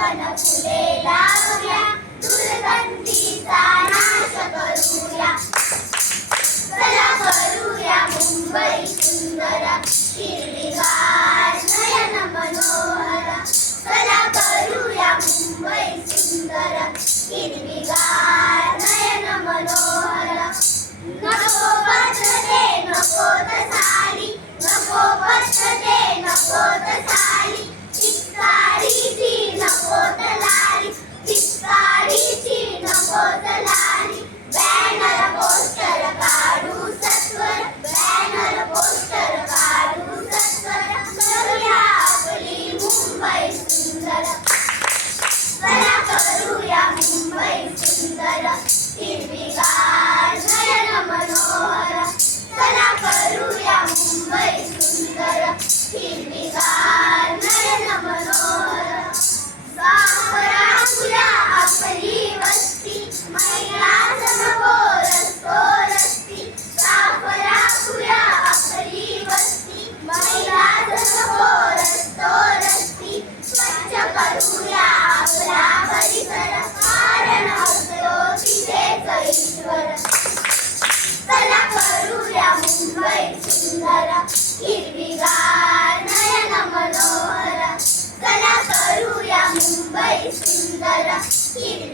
जीवन फुले लावूया, दुर्गंधीचा नाश करूया. चला करूया मुंबई सुंदर, हिरवीगार नयन मनोहर. चला करूया मुंबई सुंदर, हिरवीगार नयन मनोहर. नको पथरे नको तसाली, नको पथरे नको तसाली. पिचकारीची नको तलाली, पिचकारीची नको तलाली. बॅनर पोस्टर काढू सत्वर, बॅनर पोस्टर काढू सत्वर. करूया आपली मुंबई सुंदर. चला करूया मुंबई सुंदर, हिरवीगार नयन मनोहर. चला करूया मुंबई सुंदर, हिरवीगार नयन मनोहर. साफ राखूया आपली वस्ती, मैलाच नको रस्तो रस्ती. साफ राखूया आपली वस्ती, मैलाच नको रस्तो रस्ती. स्वच्छ करूया आपला परिसर, कारण असतो तिथेच ईश्वर. चला करूया मुंबई सुंदर, हिरवीगार नयन मनोहर. चला करूया मुंबई सुंदर, हिरवीगार